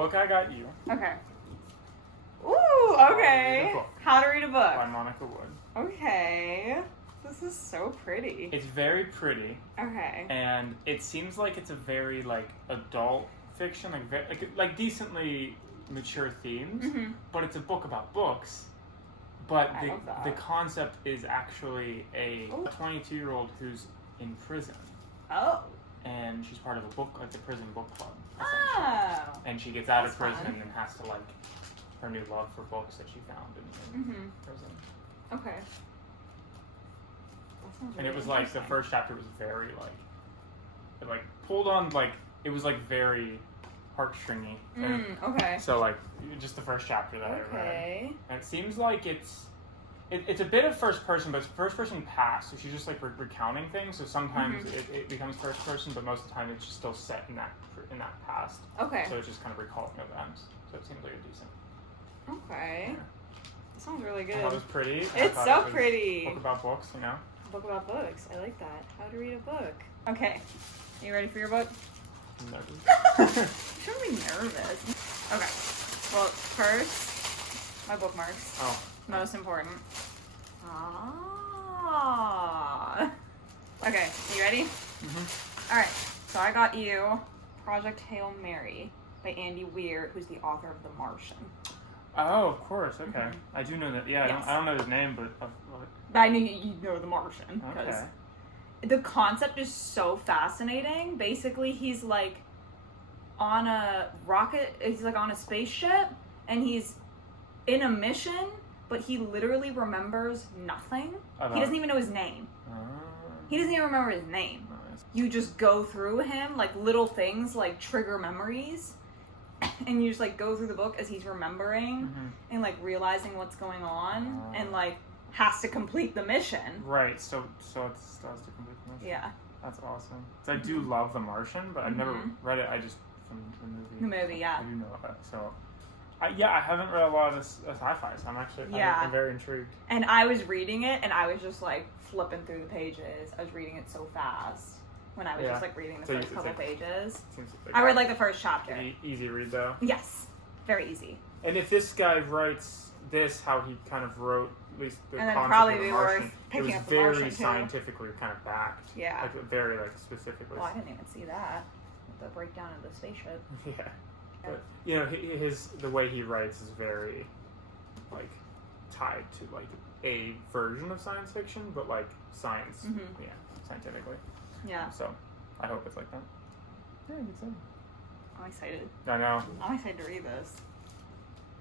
book I got you. Okay. Ooh, okay. Book. How to Read a Book. By Monica Wood. Okay. This is so pretty. It's very pretty. Okay. And it seems like it's a very like adult fiction, like decently mature themes. Mm-hmm. But it's a book about books. But I love that. the concept is actually a 22-year-old who's in prison. Oh. And she's part of a book, like the prison book club. Oh. And she gets out of That's prison fun. and has to like her new love for books that she found in prison. Okay. That sounds And really it was like the first chapter was very like it like pulled on like it was like very heartstringy. Okay. So like just the first chapter that I read. Okay. And it seems like it's a bit of first person, but it's first person past. So she's just like recounting things. So sometimes it becomes first person, but most of the time it's just still set in that past. Okay. So it's just kind of recalling events. So it seems like a decent. Okay. Yeah. That sounds really good. I thought it was pretty. It's I thought so it was pretty. A book about books, you know. A book about books. I like that. How to Read a Book. Okay. You ready for your book? No. You shouldn't be nervous. Okay. Well, first, my bookmarks. Oh. Most important. Ah. Okay, you ready? Mm-hmm. Alright, so I got you Project Hail Mary by Andy Weir, who's the author of The Martian. Oh, of course. Okay. I do know that. Yeah, Yes. I don't know his name, but But I knew you know The Martian, because okay. the concept is so fascinating. Basically, he's like on a rocket, he's like on a spaceship, and he's in a mission, but he literally remembers nothing. He doesn't even know his name. He doesn't even remember his name. Nice. You just go through him, like little things like trigger memories, and you just like go through the book as he's remembering and like realizing what's going on and like has to complete the mission. Right. So it starts to complete the mission. Yeah. That's awesome. So I do love The Martian, but I've never read it. I just from the movie. The movie, yeah. I do know that. So. I haven't read a lot of sci-fi, so I'm actually I'm very intrigued. And I was reading it, and I was just like flipping through the pages. I was reading it so fast when I was just like reading the first couple pages. I read like the first chapter. Easy read though. Yes, very easy. And if this guy writes this, how he kind of wrote at least the and concept probably of the be Martian, worth it picking was up the very Martian too. scientifically kind of backed. Yeah. Like very like specifically. Well, I didn't even see that. The breakdown of the spaceship. Yeah. But you know, the way he writes is very like tied to like a version of science fiction, but like science, scientifically. Yeah. So I hope it's like that. Yeah, good stuff. I'm excited. I know. I'm excited to read this.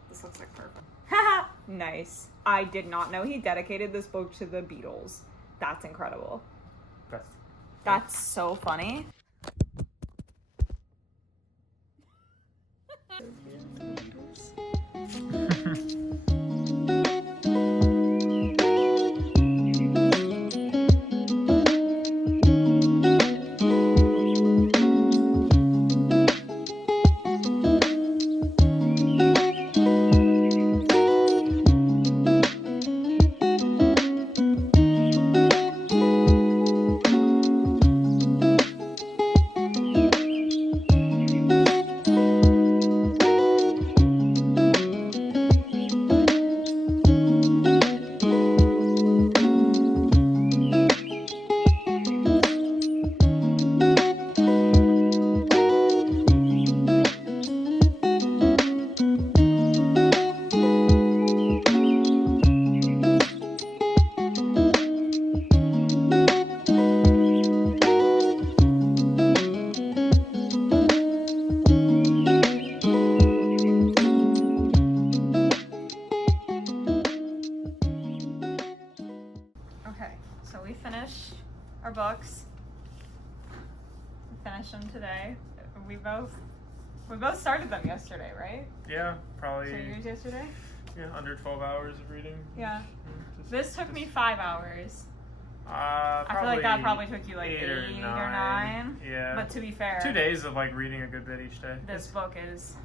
This looks like perfect. Haha! Nice. I did not know he dedicated this book to the Beatles. That's incredible. That's so funny. Our books. We finished them today. We both started them yesterday, right? Yeah, probably. So yours yesterday? Yeah, under 12 hours of reading. Yeah. This took me 5 hours. I feel like that probably took you like 8 or 9. Yeah. But to be fair, 2 days of like reading a good bit each day. This book is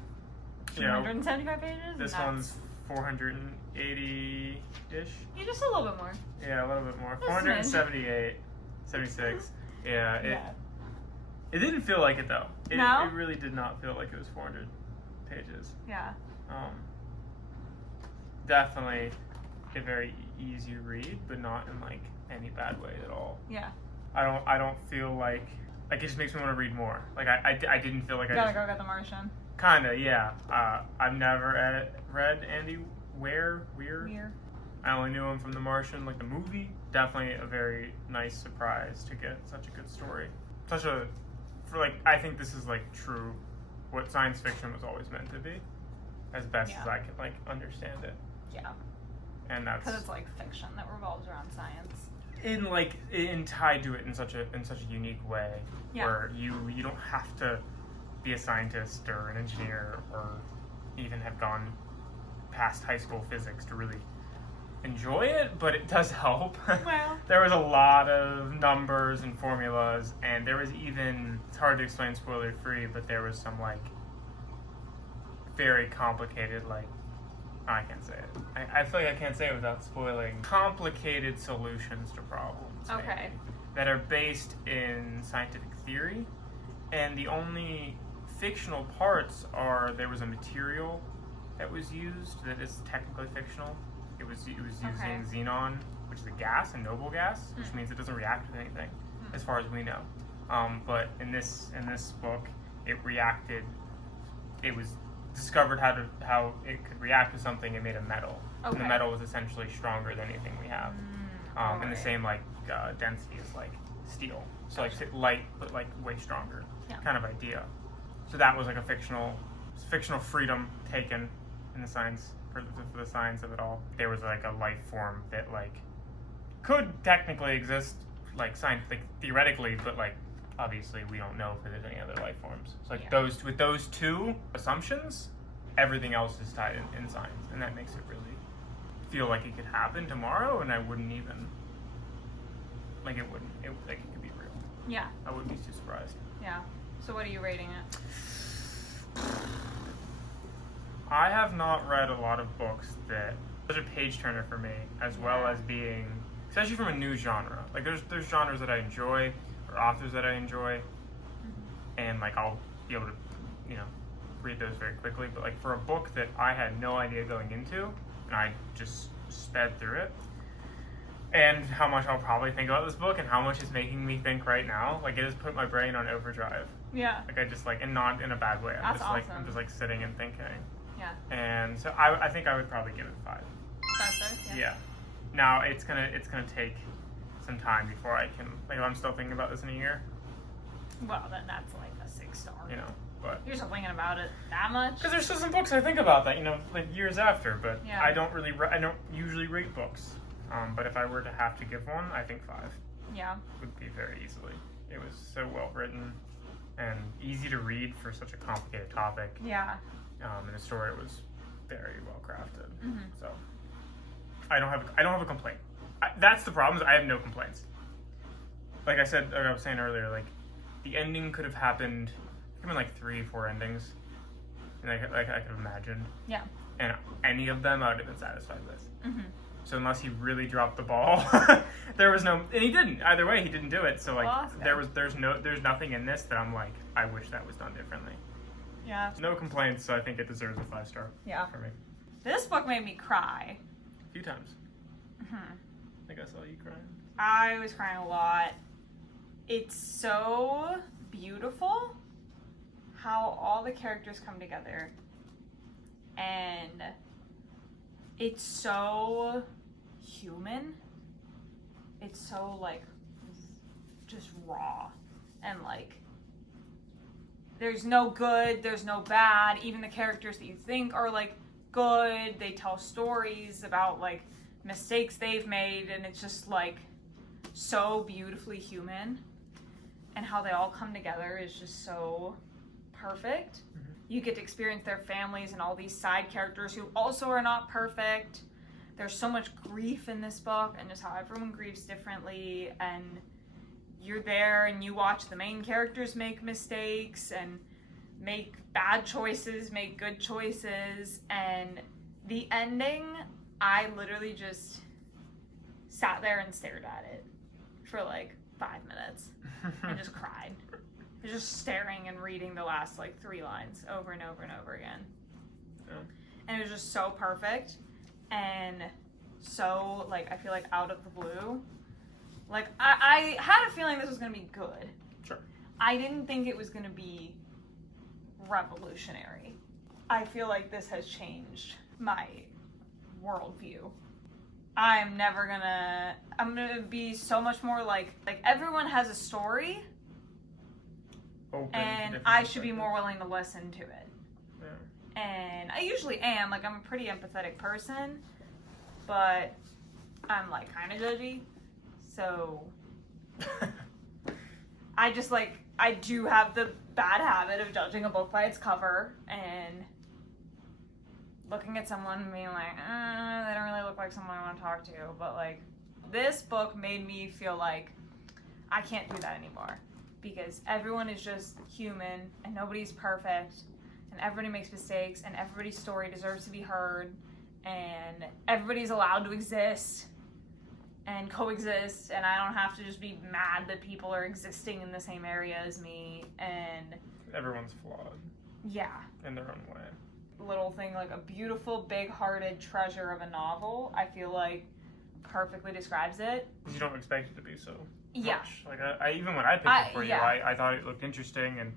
Yeah. 275 pages. This one's 480-ish. Yeah, just a little bit more. Yeah, a little bit more. Just 478, 76. Yeah. It didn't feel like it though. No? It really did not feel like it was 400. pages. Yeah. Definitely a very easy read, but not in like any bad way at all. Yeah. I don't feel like it just makes me want to read more. Like I didn't feel like You gotta go get The Martian. Kinda, yeah. I've never read Andy Weir. I only knew him from The Martian, like the movie. Definitely a very nice surprise to get such a good story. I think this is like true what science fiction was always meant to be, as best as I can like understand it. Yeah. And that's because it's like fiction that revolves around science. In tied to it in such a unique way, where you don't have to be a scientist or an engineer or even have gone past high school physics to really enjoy it, but it does help. Well, there was a lot of numbers and formulas, and there was even, it's hard to explain spoiler free, but there was some like very complicated, like, I can't say it. I feel like I can't say it without spoiling. Complicated solutions to problems. Okay. Maybe, that are based in scientific theory, and the only fictional parts are there was a material that was used that is technically fictional. It was using xenon, which is a gas, a noble gas, which means it doesn't react with anything, as far as we know. But in this book, it reacted. It was discovered how it could react with something and made a metal. And the metal was essentially stronger than anything we have. And the same like density as like steel. So like light, but like way stronger kind of idea. So that was like a fictional freedom taken in the science for the science of it all. There was like a life form that like could technically exist like theoretically, but like obviously we don't know if there's any other life forms. So like those two assumptions, everything else is tied in science, and that makes it really feel like it could happen tomorrow, and I wouldn't even like it wouldn't it like it could be real. Yeah. I wouldn't be too surprised. Yeah. So what are you rating it? I have not read a lot of books that are a page turner for me, as well as being, especially from a new genre. Like there's genres that I enjoy, or authors that I enjoy, and like I'll be able to, read those very quickly. But like for a book that I had no idea going into, and I just sped through it, and how much I'll probably think about this book, and how much it's making me think right now, like it has put my brain on overdrive. Yeah. Like I just like, and not in a bad way. That's awesome. I'm just like sitting and thinking. Yeah. And so I think I would probably give it 5. 5 stars? Yeah. Now it's gonna take some time before I can, like, if I'm still thinking about this in a year. Well, then that's like a 6 star. But you're still thinking about it that much? Because there's still some books I think about that, like years after. But I don't usually rate books. But if I were to have to give one, I think 5. Yeah. Would be very easily. It was so well written and easy to read for such a complicated topic. Yeah. And the story was very well crafted. So I don't have a complaint. That's the problem. Is I have no complaints. Like I was saying earlier, like the ending could have happened. There have been like 3-4 endings, and I could have imagined. Yeah. And any of them I would have been satisfied with. So unless he really dropped the ball, there was no, and he didn't. Either way, he didn't do it. So like there's nothing in this that I'm like, I wish that was done differently. Yeah. No complaints, so I think it deserves a 5 star. Yeah. For me. This book made me cry. A few times. I think I saw you crying. I was crying a lot. It's so beautiful how all the characters come together. And it's so human. It's so like just raw and like there's no good, there's no bad. Even the characters that you think are like good, they tell stories about like mistakes they've made, and it's just like so beautifully human. And how they all come together is just so perfect. You get to experience their families and all these side characters who also are not perfect. There's so much grief in this book, and just how everyone grieves differently, and you're there and you watch the main characters make mistakes and make bad choices, make good choices, and the ending, I literally just sat there and stared at it for like 5 minutes and just cried. Just staring and reading the last like 3 lines over and over and over again. Yeah. And it was just so perfect. And so, like, I feel like out of the blue. Like, I had a feeling this was going to be good. Sure. I didn't think it was going to be revolutionary. I feel like this has changed my worldview. I'm gonna be so much more like everyone has a story, Open and to I different should be more willing to listen to it. Yeah. And I usually am, like, I'm a pretty empathetic person, but I'm, like, kind of judgy, so I just, like, I do have the bad habit of judging a book by its cover, and looking at someone and being like, they don't really look like someone I want to talk to. But, like, this book made me feel like I can't do that anymore. Because everyone is just human, and nobody's perfect, and everybody makes mistakes, and everybody's story deserves to be heard, and everybody's allowed to exist and coexist, and I don't have to just be mad that people are existing in the same area as me, and Everyone's flawed. Yeah. In their own way. Little thing, like a beautiful, big-hearted treasure of a novel, I feel like perfectly describes it. You don't expect it to be so Yeah. much. Like, I even when I picked it for yeah. you, I thought it looked interesting, and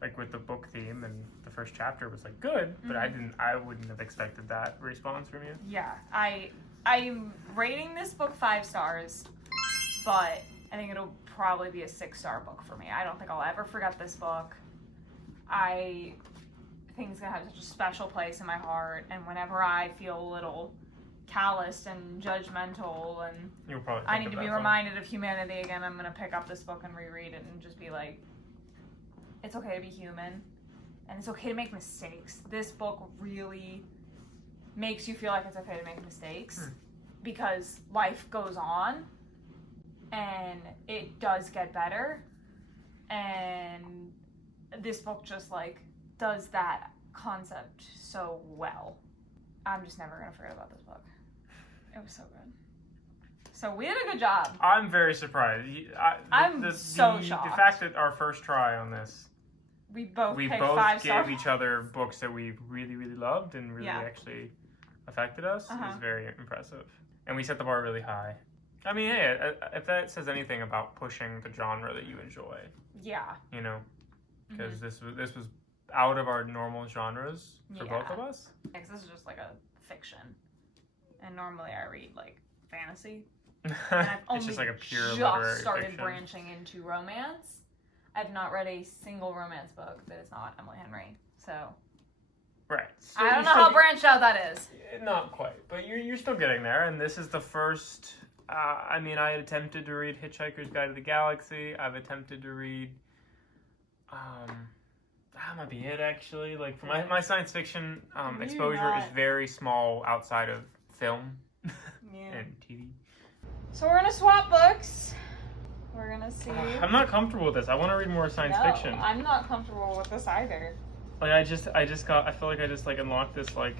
like with the book theme, and the first chapter was like good, but I wouldn't have expected that response from you. Yeah, I'm rating this book 5 stars, but I think it'll probably be a 6-star book for me. I don't think I'll ever forget this book. I think it's gonna have such a special place in my heart, and whenever I feel a little calloused and judgmental and You'll probably I think need to of be that reminded of humanity again, I'm gonna pick up this book and reread it and just be like, it's okay to be human, and it's okay to make mistakes. This book really makes you feel like it's okay to make mistakes because life goes on and it does get better, and this book just like does that concept so well. I'm just never gonna forget about this book. It was so good. So we did a good job. I'm very surprised. I'm so shocked. The fact that our first try on this, We both we picked both 5 gave stars. each other books that we really, really loved and really Yeah. actually affected us Uh-huh. is very impressive. And we set the bar really high. I mean, hey, if that says anything about pushing the genre that you enjoy, Yeah. you know, because this was out of our normal genres for both of us. Because this is just like a fiction, and normally I read like fantasy. And I've only It's just like a pure just literary started fiction. branching into romance. I've not read a single romance book that is not Emily Henry. So Right. So I don't you're know still- how branched out that is. Not quite, but you're still getting there, and this is the first. I mean, I had attempted to read Hitchhiker's Guide to the Galaxy. I've attempted to read. That might be it, actually. Like, for my science fiction exposure is very small outside of film and TV. So we're gonna swap books. We're gonna see. I'm not comfortable with this. I want to read more science fiction. I'm not comfortable with this either. Like, I feel like I just like unlocked this like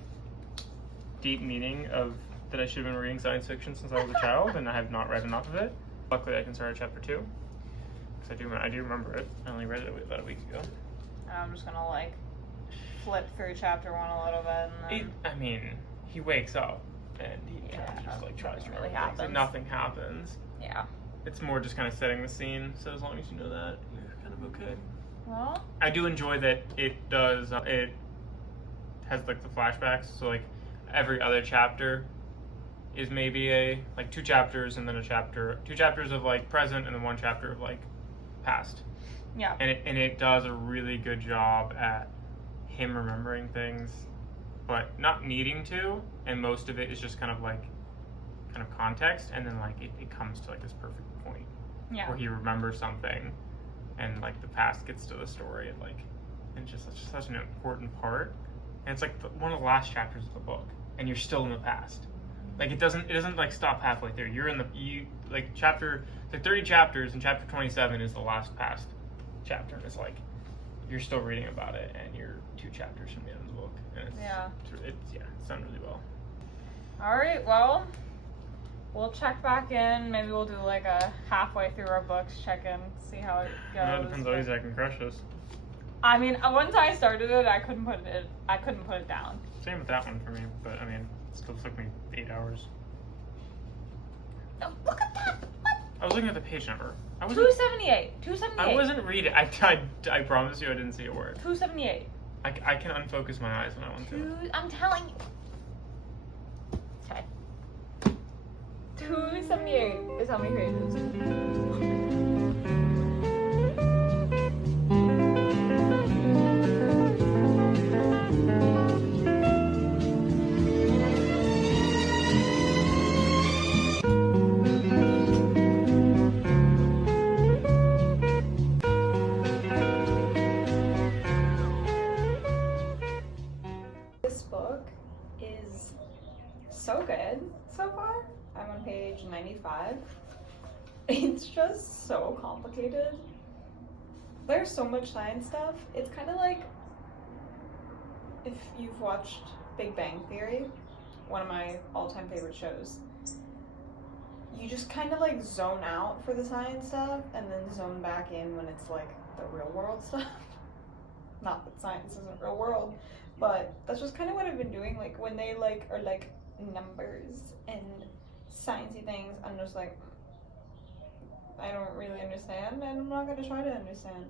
deep meaning of that I should have been reading science fiction since I was a child, and I have not read enough of it. Luckily, I can start at chapter 2 because I do remember it. I only read it about a week ago. I'm just gonna like flip through chapter 1 a little bit, and then I mean, he wakes up and he kind of just like tries to nothing really remember things, and happens. nothing happens. yeah. It's more just kind of setting the scene. So as long as you know that, you're kind of okay. Well, I do enjoy that it does. It has like the flashbacks. So like every other chapter is maybe like 2 chapters and then a chapter, 2 chapters of like present and then 1 chapter of like past. yeah. And it does a really good job at him remembering things, but not needing to. And most of it is just kind of context, and then like it comes to like this perfect point where he remembers something, and like the past gets to the story, and like and just such an important part. And it's like one of the last chapters of the book, and you're still in the past. Like it doesn't like stop halfway through. You're in chapter 30 chapters, and chapter 27 is the last past chapter, and it's like you're still reading about it, and you're 2 chapters from the end of the book, and it's done really well. All right. Well, we'll check back in. Maybe we'll do like a halfway through our books check-in, see how it goes. It depends how easy I can crush this. I mean, once I started it, I couldn't put it down. Same with that one for me, but I mean, it still took me 8 hours. Oh, look at that! What? I was looking at the page number. 278. 278. I wasn't reading. I promise you, I didn't see a word. 278. I can unfocus my eyes when I want to. I'm telling you. Okay. 278 is how many pages. This book is so good so far. I'm on page 95. It's just so complicated. There's so much science stuff. It's kind of like if you've watched Big Bang Theory, one of my all-time favorite shows. You just kind of like zone out for the science stuff and then zone back in when it's like the real world stuff. Not that science isn't real world, but that's just kind of what I've been doing. Like when they like are like numbers and sciencey things, I'm just like, I don't really understand, and I'm not gonna try to understand.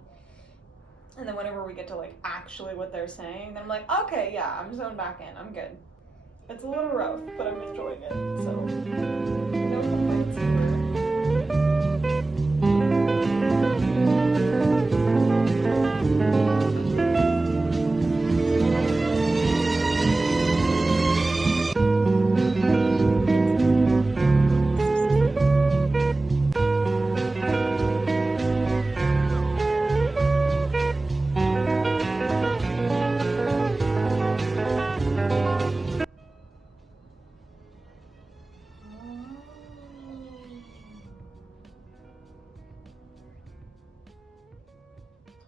And then whenever we get to like actually what they're saying, then I'm like, okay, yeah, I'm zoned back in. I'm good. It's a little rough, but I'm enjoying it. So no complaints here.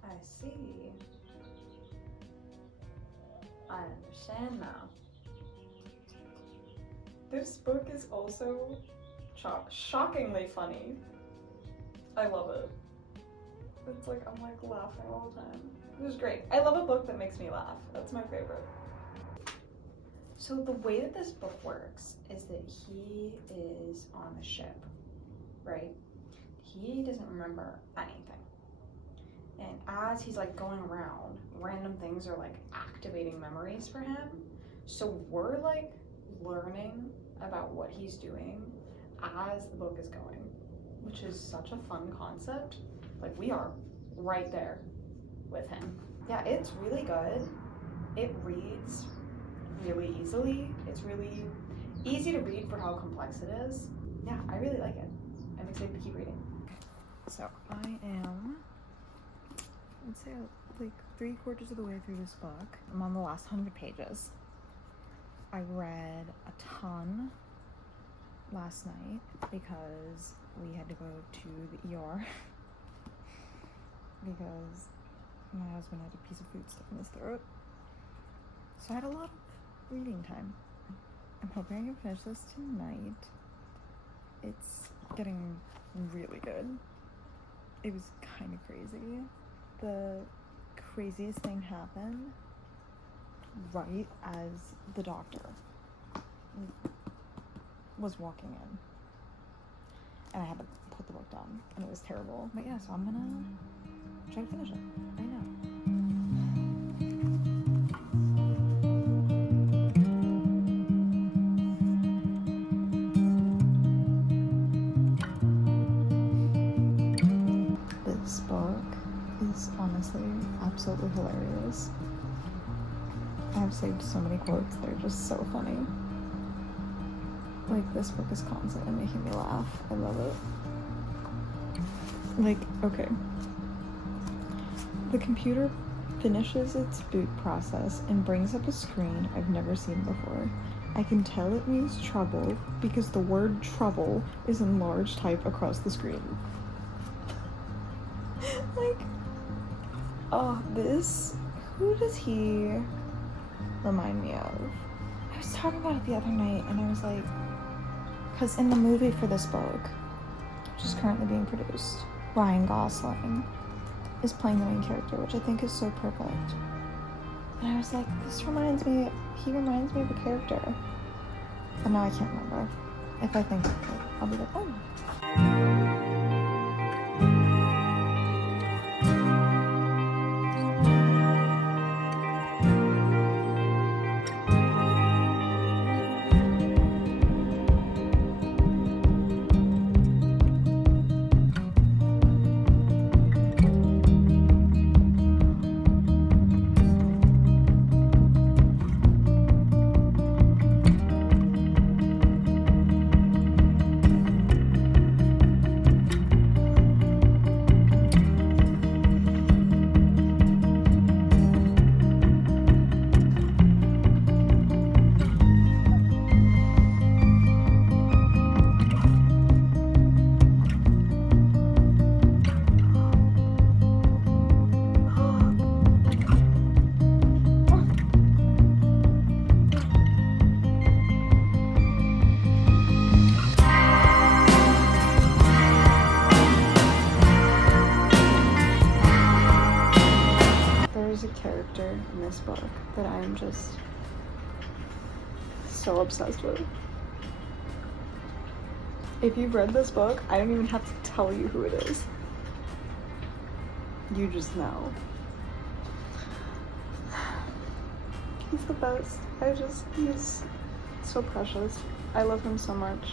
I see. I understand now. This book is also shockingly funny. I love it. It's like, I'm like laughing all the time. It was great. I love a book that makes me laugh. That's my favorite. So the way that this book works is that he is on the ship, right? He doesn't remember anything. And as he's like going around, random things are like activating memories for him. So we're like learning about what he's doing as the book is going, which is such a fun concept. Like we are right there with him. Yeah, it's really good. It reads really easily. It's really easy to read for how complex it is. Yeah, I really like it. I'm excited to keep reading. So I am, I'd say like 3/4 of the way through this book. I'm on the last 100 pages. I read a ton last night because we had to go to the ER because my husband had a piece of food stuck in his throat. So I had a lot of reading time. I'm hoping I can finish this tonight. It's getting really good. It was kind of crazy. The craziest thing happened right as the doctor was walking in. And I had to put the book down, and it was terrible. But yeah, so I'm gonna try to finish it right now. This book is honestly absolutely hilarious. I have saved so many quotes, they're just so funny. Like, this book is constantly making me laugh. I love it. Like, okay. The computer finishes its boot process and brings up a screen I've never seen before. I can tell it means trouble because the word trouble is in large type across the screen. Like, oh, this, who does he remind me of? I was talking about it the other night and I was like, because in the movie for this book, which is currently being produced, Ryan Gosling is playing the main character, which I think is so perfect. And I was like, he reminds me of a character. But now I can't remember. If I think of it, I'll be like, oh. There's a character in this book that I am just so obsessed with. If you've read this book, I don't even have to tell you who it is. You just know. He's the best. He's so precious. I love him so much.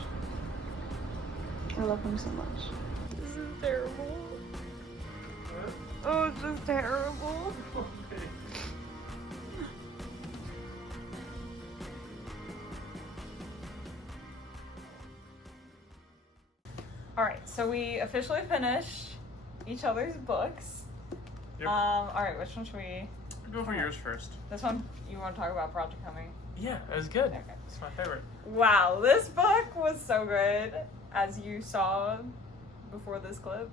I love him so much. This is terrible. Oh, it's just terrible. Alright, so we officially finished each other's books. Yep. Alright, which one should we... Go for yours first. This one? You want to talk about Project Coming? Yeah, it was good. Okay. It's my favorite. Wow, this book was so good, as you saw before this clip.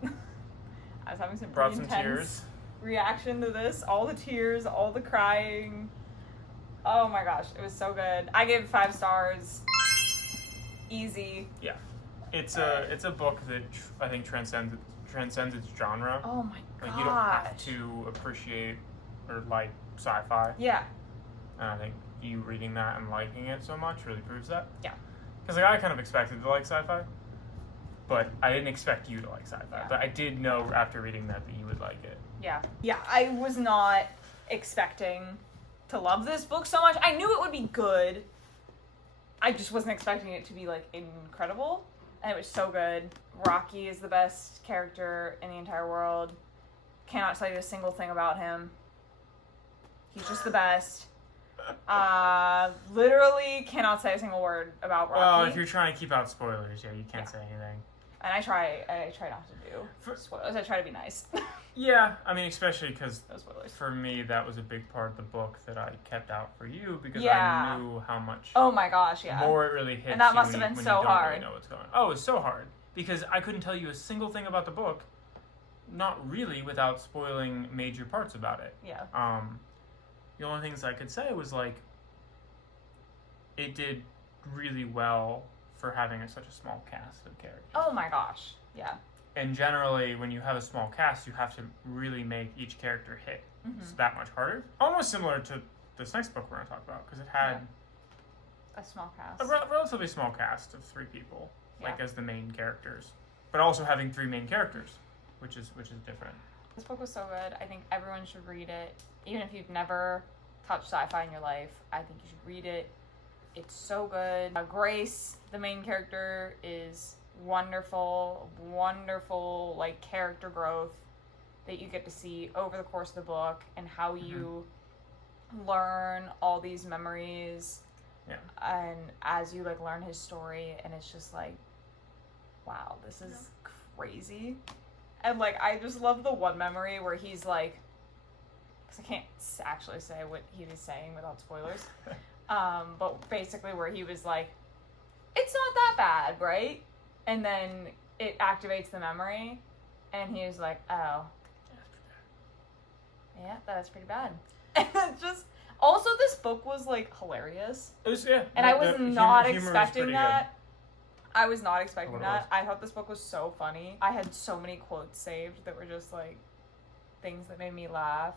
I was having some Brought pretty some intense tears. reaction to this. All the tears, all the crying. Oh my gosh, it was so good. I gave it 5 stars. Easy. Yeah. It's a book that I think transcends its genre. Oh my gosh. Like, you don't have to appreciate or like sci-fi. Yeah. And I think you reading that and liking it so much really proves that. Yeah. Because like, I kind of expected to like sci-fi, but I didn't expect you to like sci-fi. Yeah. But I did know after reading that you would like it. Yeah. Yeah, I was not expecting to love this book so much. I knew it would be good. I just wasn't expecting it to be, like, incredible. And it was so good. Rocky is the best character in the entire world. Cannot tell you a single thing about him. He's just the best. Literally cannot say a single word about Rocky. Well, if you're trying to keep out spoilers, yeah, you can't say anything. And I try not to do spoilers. I try to be nice. Yeah, I mean, especially because No spoilers. for me, that was a big part of the book that I kept out for you because Yeah. I knew how much Oh my gosh, yeah. more it really hits And that you must when have you- been when so you don't hard. really know what's going on. Oh, it was so hard because I couldn't tell you a single thing about the book, not really without spoiling major parts about it. Yeah. The only things I could say was like, it did really well for having such a small cast of characters. Oh my gosh, yeah. And generally, when you have a small cast, you have to really make each character hit. Mm-hmm. It's that much harder. Almost similar to this next book we're going to talk about, because it had A small cast. a relatively small cast of 3 people, like Yeah. as the main characters, but also having 3 main characters, which is different. This book was so good. I think everyone should read it. Even if you've never touched sci-fi in your life, I think you should read it. It's so good. Grace, the main character, is wonderful, like character growth that you get to see over the course of the book and how you learn all these memories. Yeah. And as you like learn his story, and it's just like, wow, this is crazy. And like, I just love the one memory where he's like, because I can't actually say what he was saying without spoilers. But basically where he was like, it's not that bad, right? And then it activates the memory, and he was like, oh. Yeah, that's pretty bad. And it's just, also this book was like hilarious. It was, yeah. And I was not humor was expecting pretty that. I was not expecting What it that. was. I thought this book was so funny. I had so many quotes saved that were just like, things that made me laugh.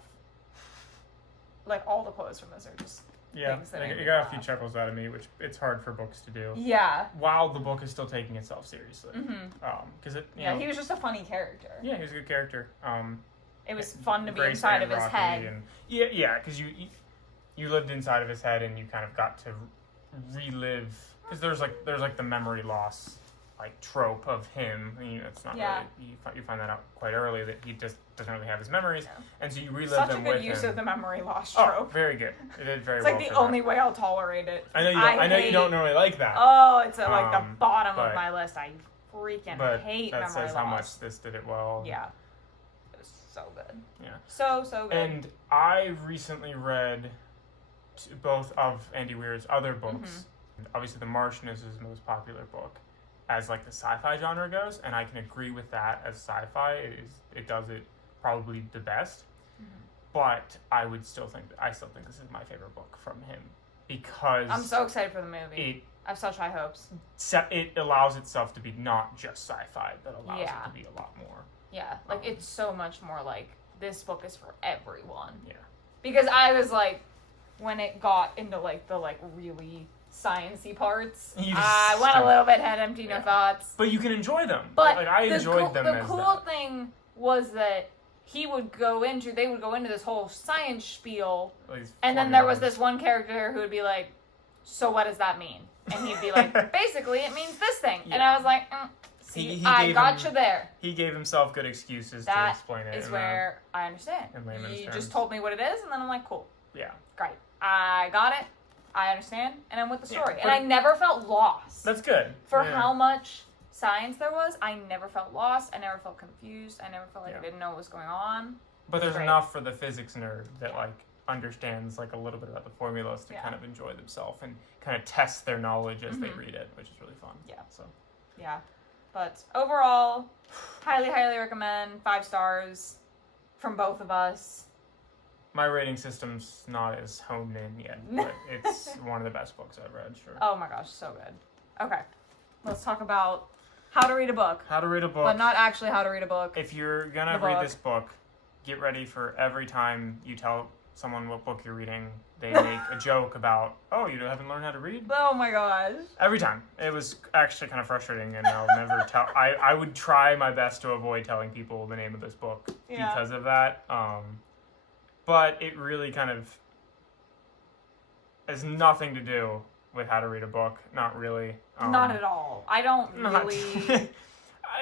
Like, all the quotes from this are just things that made me it got laugh. a few chuckles out of me, which it's hard for books to do. Yeah. While the book is still taking itself seriously. Mm-hmm. Because he was just a funny character. Yeah, he was a good character. It was fun to be Grace inside and of his Rocky head. And, because you lived inside of his head and you kind of got to relive, because there's like the memory loss like trope of him. I mean, it's not really, you find that out quite early that he just doesn't really have his memories, and so you relive Such them a good with use him. of the memory loss trope. Oh, very good. It did very It's well. like the for only that. way I'll tolerate it. I know you don't normally like that. Oh, it's at like the bottom but- of my list. I freaking but hate that memory says loss. how much this did it well. Yeah. It was so good. Yeah. So good. And I recently read both of Andy Weir's other books. Obviously, The Martian is his most popular book as like the sci-fi genre goes, and I can agree with that as sci-fi. It does it probably the best. But I still think this is my favorite book from him because I'm so excited for the movie. I have such high hopes. It allows itself to be not just sci-fi, but allows it to be a lot more. Yeah, like it's so much more like this book is for everyone. Yeah. Because I was like, when it got into like the like really sciencey parts, I went a little bit head empty, no thoughts. But you can enjoy them. But like I enjoyed them. The as cool that. thing was that they would go into this whole science spiel, and then there was this one character who would be like, "So what does that mean?" And he'd be like, "Basically, it means this thing." And I was like, "See, I got you there." He gave himself good excuses to explain it. That is where I understand. In layman's You terms. just told me what it is, and then I'm like, "Cool, Yeah. great, I got it, I understand," and I'm with the story. Yeah, and I never felt lost. That's good. For how much science there was, I never felt lost. I never felt confused. I never felt like I didn't know what was going on. But there's enough for the physics nerd that like understands like a little bit about the formulas to kind of enjoy themselves and kind of test their knowledge as they read it, which is really fun. Yeah. So. Yeah. But overall, highly, highly recommend. 5 stars from both of us. My rating system's not as honed in yet, but it's one of the best books I've read, sure. Oh my gosh, so good. Okay. Let's talk about how to read a book. How to read a book. But not actually how to read a book. If you're gonna read this book, get ready for every time you tell someone what book you're reading, they make a joke about, oh, you haven't learned how to read? Oh my gosh. Every time. It was actually kind of frustrating, and I'll never tell. I would try my best to avoid telling people the name of this book because of that. But it really kind of has nothing to do with how to read a book. Not really. Not at all. I don't really...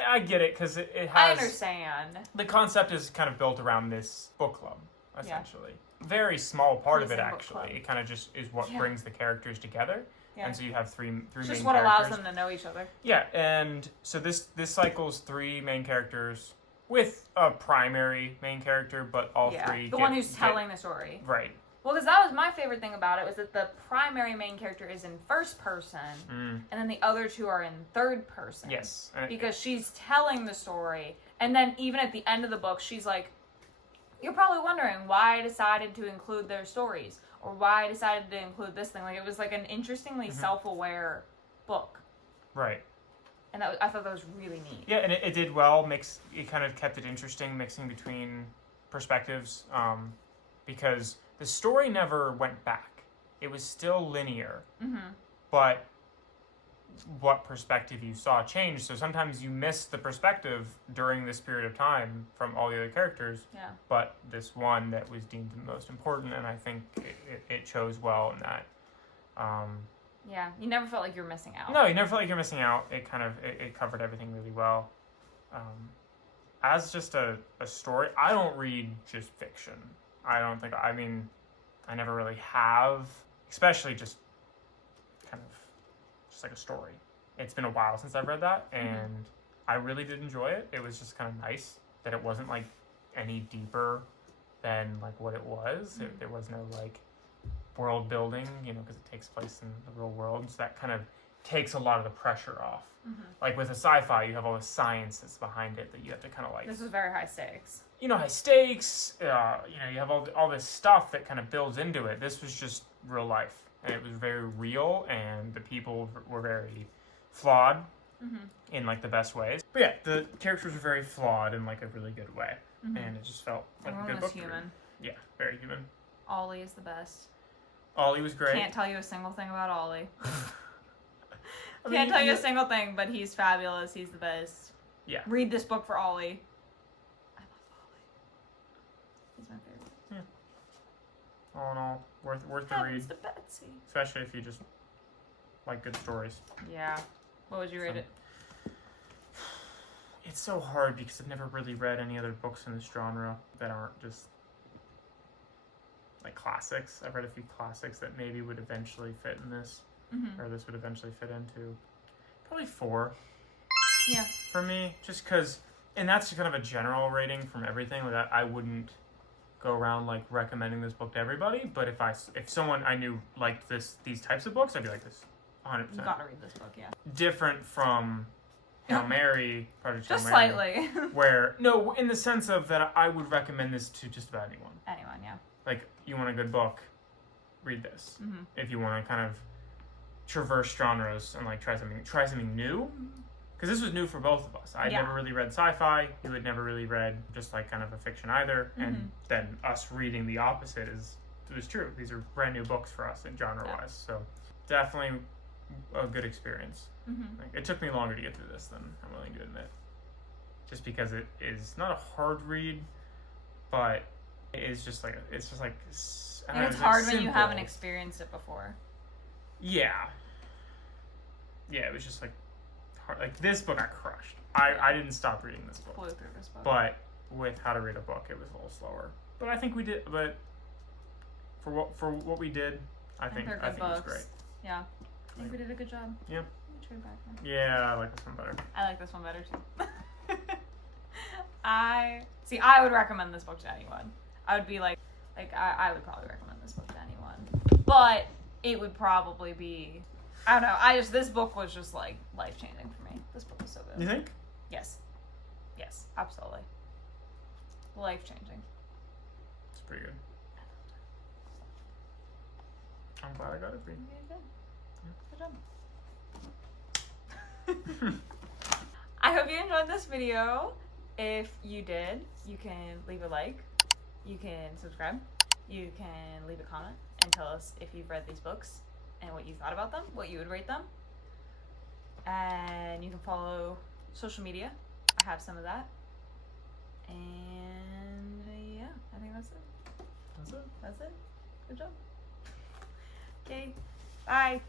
I get it, because it has... I understand. The concept is kind of built around this book club, essentially. Very small part of it, actually. It kind of just is what brings the characters together. Yeah. And so you have three main characters. Just what allows them to know each other. Yeah, and so this cycles 3 main characters with a primary main character, but all three the one who's telling the story. Right. Well, because that was my favorite thing about it, was that the primary main character is in first person, and then the other 2 are in third person. Yes. Because she's telling the story, and then even at the end of the book, she's like, you're probably wondering why I decided to include their stories, or why I decided to include this thing. Like, it was like an interestingly self-aware book. Right. And I thought that was really neat. Yeah, and it did well. It kind of kept it interesting, mixing between perspectives, because the story never went back. It was still linear, but what perspective you saw changed. So sometimes you missed the perspective during this period of time from all the other characters, but this one that was deemed the most important, and I think it chose well in that. Yeah, you never felt like you were missing out. No, you never felt like you're missing out. It kind of it covered everything really well. As just a story, I don't read just fiction. I never really have, especially just kind of just like a story. It's been a while since I've read that, and I really did enjoy it. It was just kind of nice that it wasn't like any deeper than like what it was. There was no like world building, because it takes place in the real world, so that kind of takes a lot of the pressure off. Like with a sci-fi, you have all the science that's behind it that you have to kind of like... This is very high stakes. High stakes, you have all this stuff that kind of builds into it. This was just real life, and it was very real, and the people were very flawed, in like the best ways. But yeah, the characters were very flawed in like a really good way, and it just felt like Everyone a good was book to read. human. Yeah, very human. Ollie is the best. Ollie was great. Can't tell you a single thing about Ollie. I Can't mean, tell you a single thing, but he's fabulous. He's the best. Yeah. Read this book for Ollie. I love Ollie. He's my favorite. All in all, worth the read, Happens to Betsy. especially if you just like good stories. Yeah. What would you rate So- it? It's so hard because I've never really read any other books in this genre that aren't just like classics. I've read a few classics that maybe would eventually fit in this, or this would eventually fit into. Probably 4. Yeah. For me, just because, and that's kind of a general rating from everything. Like I wouldn't go around like recommending this book to everybody, but if someone I knew liked these types of books, I'd be like this, 100%. You gotta read this book, yeah. Different from Hail Mary, Project Just Hail Mary, slightly. where no, in the sense of that I would recommend this to just about anyone. Anyone, yeah. Like you want a good book, read this. Mm-hmm. If you want to kind of traverse genres and like try something new, because this was new for both of us. I'd Yeah. never really read sci-fi. You had never really read just like kind of a fiction either, and then us reading the opposite it was true. These are brand new books for us in genre-wise, so definitely a good experience. Like, it took me longer to get through this than I'm willing to admit, just because it is not a hard read, but it is just like I don't know, It's like hard when you simple. haven't experienced it before. Yeah, it was just like hard. Like this book, I crushed. I didn't stop reading this book, Flew through this book. but with How to Read a Book, it was a little slower. But I think we did. But for what we did, I think they're it good was books. great. Yeah. I think we did a good job. Yeah. Let me trade back now. Yeah, I like this one better. I like this one better too. I would recommend this book to anyone. I would be like I would probably recommend this book to anyone. But it would probably be, I don't know, this book was just like life-changing for me. This book was so good. You think? Yes, absolutely. Life-changing. It's pretty good. I'm glad I got it for you. Good job. I hope you enjoyed this video. If you did, you can leave a like, you can subscribe, you can leave a comment and tell us if you've read these books and what you thought about them, what you would rate them. And you can follow social media. I have some of that. And yeah, I think that's it. That's it. That's it. Good job. Okay, bye.